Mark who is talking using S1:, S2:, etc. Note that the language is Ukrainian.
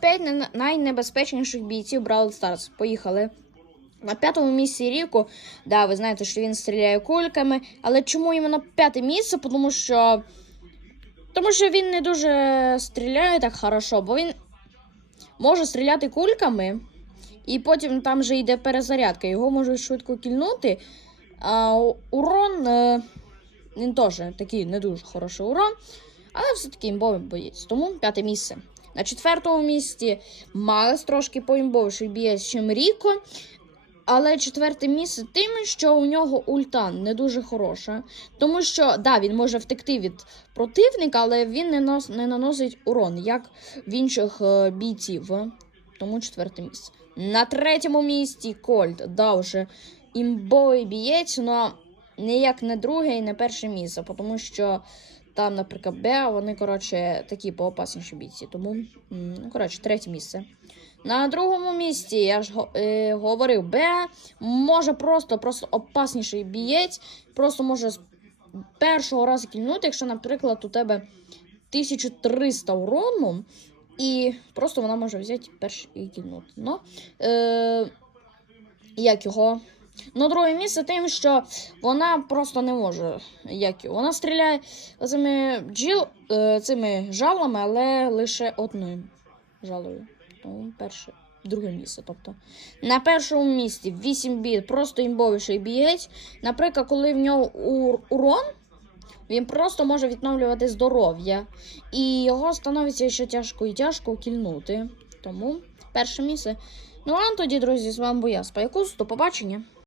S1: 5 найнебезпечніших бійців Бравл Старс. Поїхали. На п'ятому місці Ріко. Да, ви знаєте, що він стріляє кульками. Але чому іменно п'яте місце? Тому що. Тому що він не дуже стріляє так хорошо, бо він може стріляти кульками, і потім там же йде перезарядка. Його можуть швидко кільнути. А урон е, він теж такий не дуже хороший урон, але все-таки імбовий боєць. Тому п'яте місце. На четвертому місці Малес трошки поімбовіший бієць, ніж Ріко. Але четверте місце тим, що у нього ульта не дуже хороша. Тому що, да, він може втекти від противника, але він не, нос, не наносить урон, як в інших е, бійців. Тому четверте місце. На третьому місці Кольт. Да, вже імбовий бієць, але ніяк не друге і не перше місце, тому що там, наприклад, Беа, вони, коротше, такі поопасніші бійці. Тому, ну, коротше, третє місце. На другому місці, я ж е, говорив, Беа може просто, просто опасніший бієць, просто може з першого разу кільнути, якщо, наприклад, у тебе 1300 урону, і просто вона може взяти перший і кільнути. Ну, е, як його? Ну, друге місце тим, що вона просто не може. Як? Вона стріляє цими бджіл, е, цими жалами, але лише одною жалою. Тому перше, друге місце. Тобто. На першому місці 8 біт, просто імбовіший бієць. Наприклад, коли в нього ур- урон, він просто може відновлювати здоров'я. І його становиться ще тяжко і тяжко кільнути. Тому перше місце. Ну а тоді, друзі, з вами був я, Спайкус. До побачення.